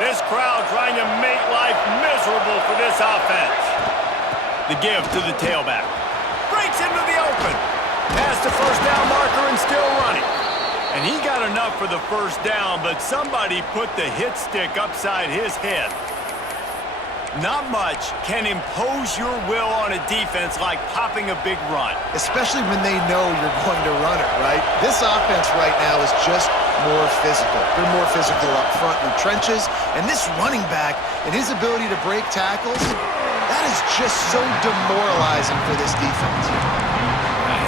This crowd trying to make life miserable for this offense. The give to the tailback. Breaks into the open. Past the first down marker and still running. And he got enough for the first down, but somebody put the hit stick upside his head. Not much can impose your will on a defense like popping a big run. Especially when they know you're going to run it, right? This offense right now is just more physical. They're more physical up front in the trenches. And this running back and his ability to break tackles, that is just so demoralizing for this defense.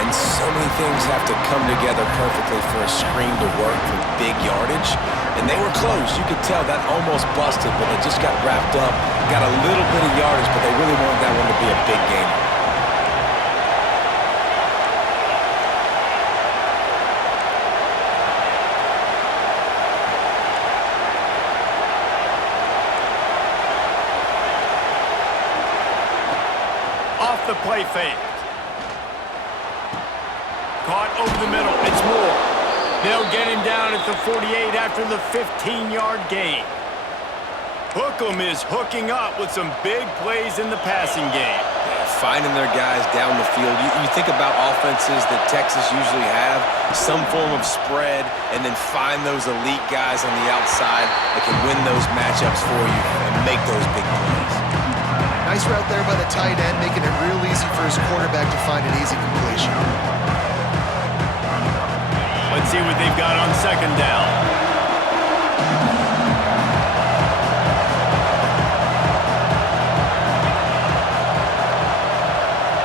And so many things have to come together perfectly for a screen to work for big yardage. And they were close. You could tell that almost busted, but it just got wrapped up. Got a little bit of yardage, but they really wanted that one to be a big game. Off the play fake. Caught over the middle. It's Moore. They'll get him down at the 48 after the 15-yard gain. Hookem is hooking up with some big plays in the passing game. Yeah, finding their guys down the field. You think about offenses that Texas usually have, some form of spread, and then find those elite guys on the outside that can win those matchups for you and make those big plays. Nice route there by the tight end, making it real easy for his quarterback to find an easy completion. Let's see what they've got on second down.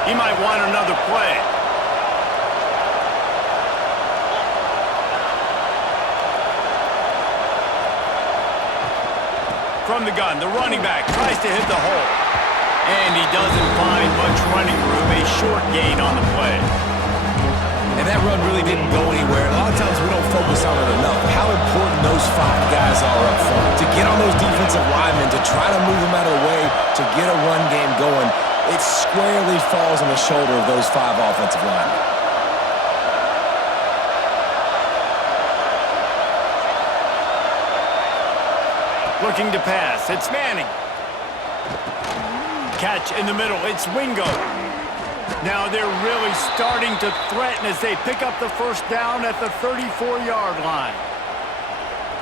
He might want another play. From the gun, the running back tries to hit the hole. And he doesn't find much running room, a short gain on the play. And that run really didn't go anywhere. A lot of times we don't focus on it enough. How important those five guys are up front. To get on those defensive linemen, to try to move them out of the way, to get a run game going, it squarely falls on the shoulder of those five offensive linemen. Looking to pass. It's Manning. Catch in the middle. It's Wingo. Now they're really starting to threaten as they pick up the first down at the 34-yard line.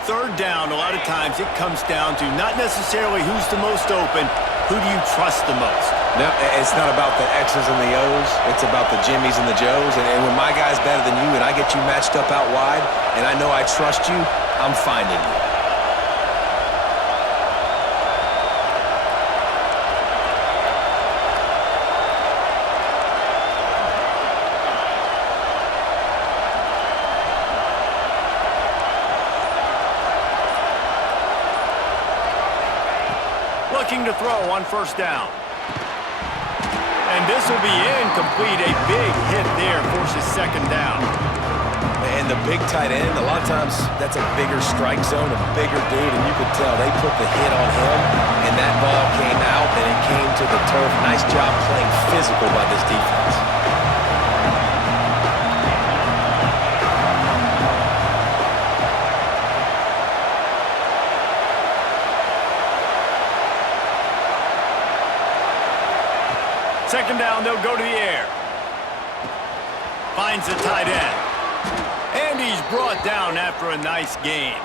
Third down, a lot of times it comes down to not necessarily who's the most open, who do you trust the most? No, it's not about the X's and the O's. It's about the Jimmies and the Joes. And when my guy's better than you and I get you matched up out wide and I know I trust you, I'm finding you. Looking to throw on first down. And this will be incomplete. A big hit there forces second down. And the big tight end, a lot of times that's a bigger strike zone, a bigger dude, and you could tell they put the hit on him, and that ball came out, and it came to the turf. Nice job playing physical by this defense. Second down, they'll go to the air. Finds the tight end. And he's brought down after a nice gain.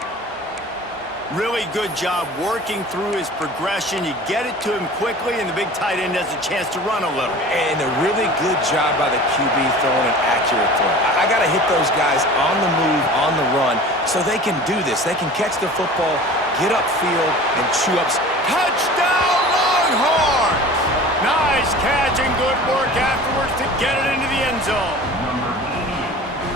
Really good job working through his progression. You get it to him quickly, and the big tight end has a chance to run a little. And a really good job by the QB throwing an accurate throw. I got to hit those guys on the move, on the run, so they can do this. They can catch the football, get upfield, and chew up. Touchdown, Longhorns! Nice catch and good work afterwards to get it into the end zone.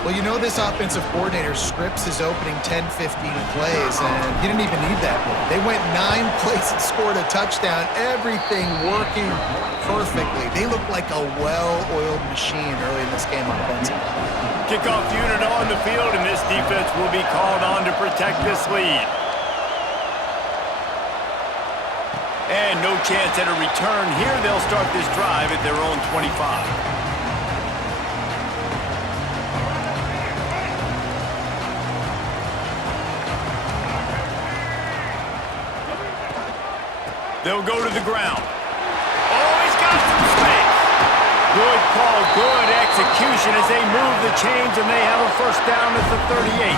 Well, you know this offensive coordinator scripts his opening 10, 15 plays, and he didn't even need that one. They went 9 plays and scored a touchdown, everything working perfectly. They look like a well-oiled machine early in this game offensively. Kickoff unit on the field, and this defense will be called on to protect this lead. And no chance at a return here. They'll start this drive at their own 25. They'll go to the ground. Oh, he's got some space. Good call, good execution as they move the chains, and they have a first down at the 38.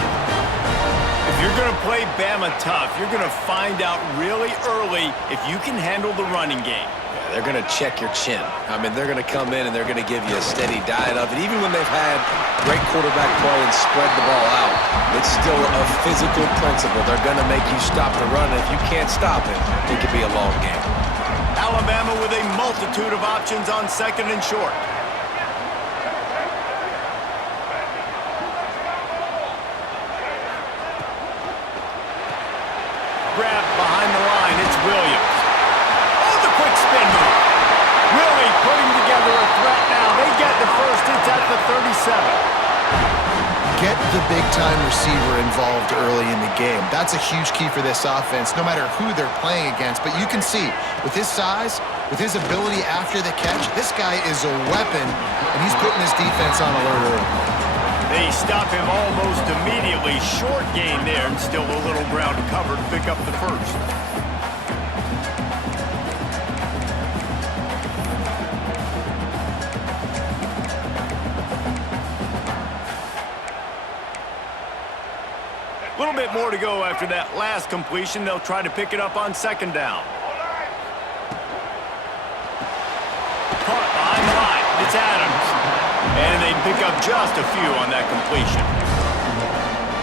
If you're going to play Bama tough, you're going to find out really early if you can handle the running game. They're going to check your chin. I mean, they're going to come in and they're going to give you a steady diet of it. Even when they've had great quarterback play and spread the ball out, it's still a physical principle. They're going to make you stop the run. And if you can't stop it, it could be a long game. Alabama with a multitude of options on second and short. Grabbed behind the line, it's Williams. Oh, the quick spin move. Really putting together a threat now. They get the first, it's at the 37. Get the big-time receiver involved early in the game. That's a huge key for this offense, no matter who they're playing against. But you can see, with his size, with his ability after the catch, this guy is a weapon, and he's putting his defense on alert early. They stop him almost immediately. Short gain there, and still a little ground to cover to pick up the first. A little bit more to go after that last completion. They'll try to pick it up on second down. Caught behind the line. It's Adams. And they pick up just a few on that completion.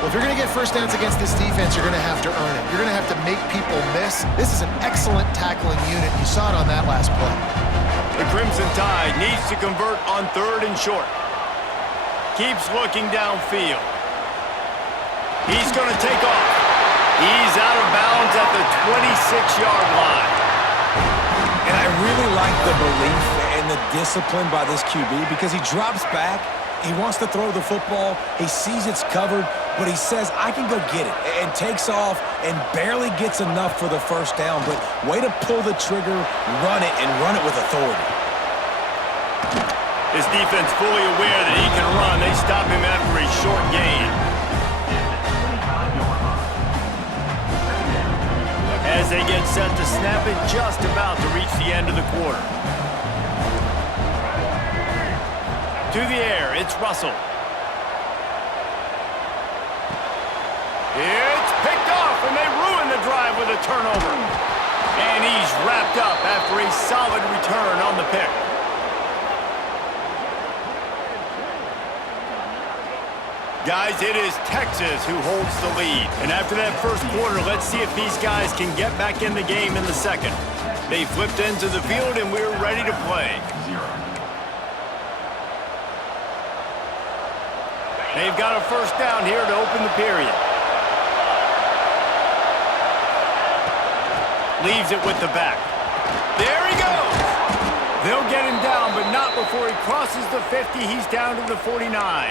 Well, if you're going to get first downs against this defense, you're going to have to earn it. You're going to have to make people miss. This is an excellent tackling unit. You saw it on that last play. The Crimson Tide needs to convert on third and short. Keeps looking downfield. He's going to take off. He's out of bounds at the 26-yard line. And I really like the belief and the discipline by this QB because he drops back, he wants to throw the football, he sees it's covered, but he says, I can go get it, and takes off and barely gets enough for the first down, but way to pull the trigger, run it, and run it with authority. His defense fully aware that he can run. They stop him after a short gain. As they get set to snap it, just about to reach the end of the quarter. To the air, it's Russell. It's picked off, and they ruin the drive with a turnover. And he's wrapped up after a solid return on the pick. Guys, it is Texas who holds the lead. And after that first quarter, let's see if these guys can get back in the game in the second. They flipped into the field, and we're ready to play. They've got a first down here to open the period. Leaves it with the back. There he goes. They'll get him down, but not before he crosses the 50. He's down to the 49.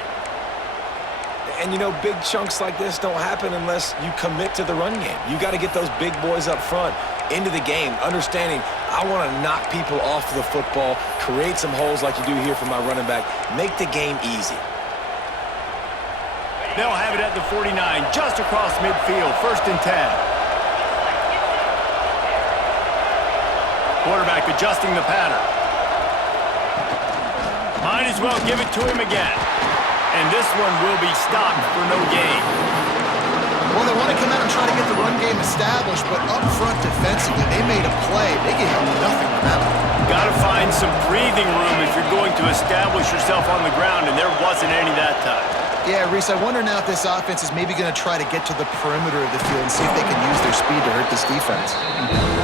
And, you know, big chunks like this don't happen unless you commit to the run game. You got to get those big boys up front into the game, understanding I want to knock people off the football, create some holes like you do here for my running back, make the game easy. They'll have it at the 49, just across midfield, 1st and 10. Quarterback adjusting the pattern. Might as well give it to him again. And this one will be stopped for no gain. Well, they want to come out and try to get the run game established, but up front defensively, they made a play. They gave up nothing on that one. Got to find some breathing room if you're going to establish yourself on the ground, and there wasn't any that time. Yeah, Reese, I wonder now if this offense is maybe going to try to get to the perimeter of the field and see if they can use their speed to hurt this defense.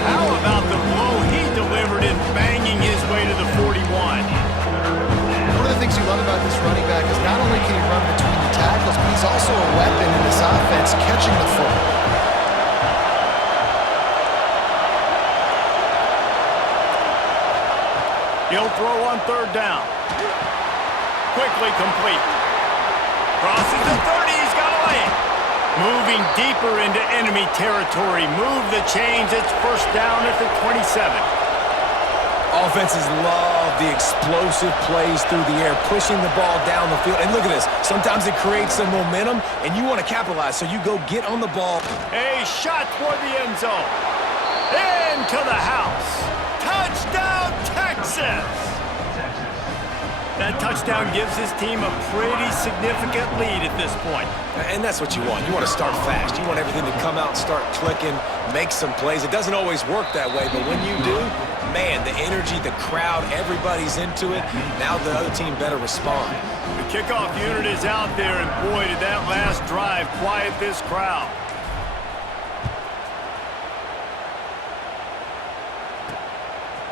How about the blow he delivered in banging his way to the 41? One of the things you love about this running back is not only can he run between the tackles, but he's also a weapon in this offense catching the football. He'll throw on third down. Quickly complete. Crosses the 30, he's got a lane. Moving deeper into enemy territory. Move the chains, it's first down at the 27. Offenses love the explosive plays through the air, pushing the ball down the field. And look at this. Sometimes it creates some momentum, and you want to capitalize, so you go get on the ball. A shot toward the end zone. Into the house. Touchdown, Texas! That touchdown gives his team a pretty significant lead at this point. And that's what you want. You want to start fast. You want everything to come out and start clicking, make some plays. It doesn't always work that way, but when you do, man, the energy, the crowd, everybody's into it. Now the other team better respond. The kickoff unit is out there, and boy, did that last drive quiet this crowd.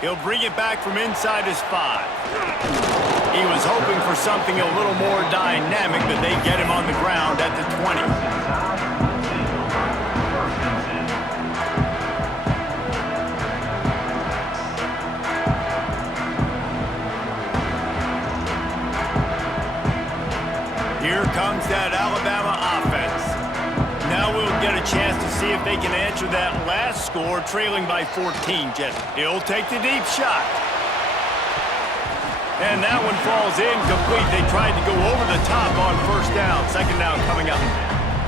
He'll bring it back from inside his 5. He was hoping for something a little more dynamic, but they get him on the ground at the 20. Here comes that Alabama offense. Now we'll get a chance to see if they can answer that last score, trailing by 14, Jesse. He'll take the deep shot. And that one falls incomplete. They tried to go over the top on first down. Second down coming up.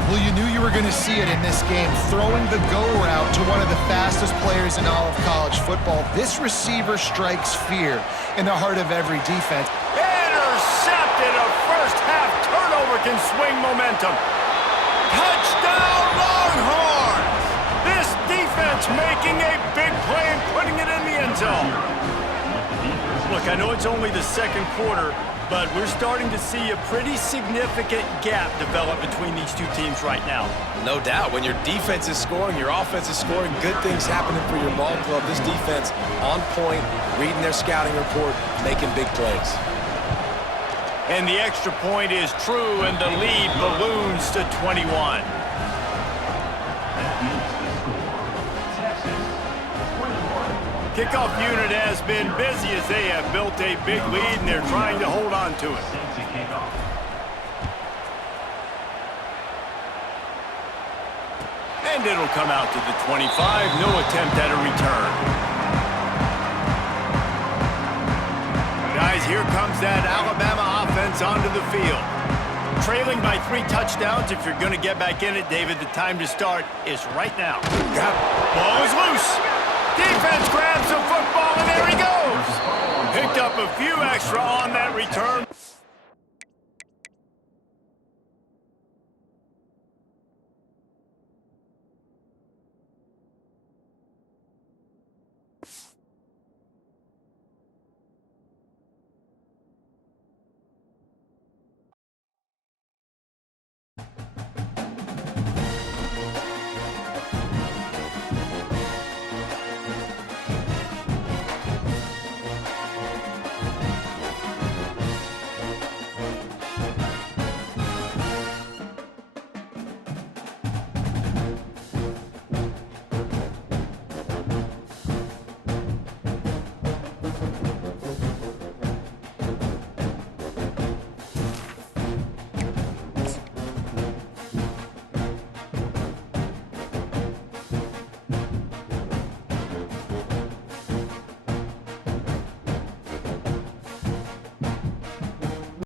Well, you knew you were going to see it in this game. Throwing the go route to one of the fastest players in all of college football. This receiver strikes fear in the heart of every defense. Intercepted. A first-half turnover can swing momentum. Touchdown, Longhorns! This defense making a big play and putting it in the end zone. Look, I know it's only the second quarter, but we're starting to see a pretty significant gap develop between these two teams right now. No doubt. When your defense is scoring, your offense is scoring, good things happening for your ball club. This defense on point, reading their scouting report, making big plays. And the extra point is true, and the lead balloons to 21. Kickoff unit has been busy as they have built a big lead, and they're trying to hold on to it. And it'll come out to the 25. No attempt at a return. Guys, here comes that Alabama offense onto the field. Trailing by 3 touchdowns. If you're going to get back in it, David, the time to start is right now. Ball is loose. Defense grabs the football, and there he goes. Picked up a few extra on that return.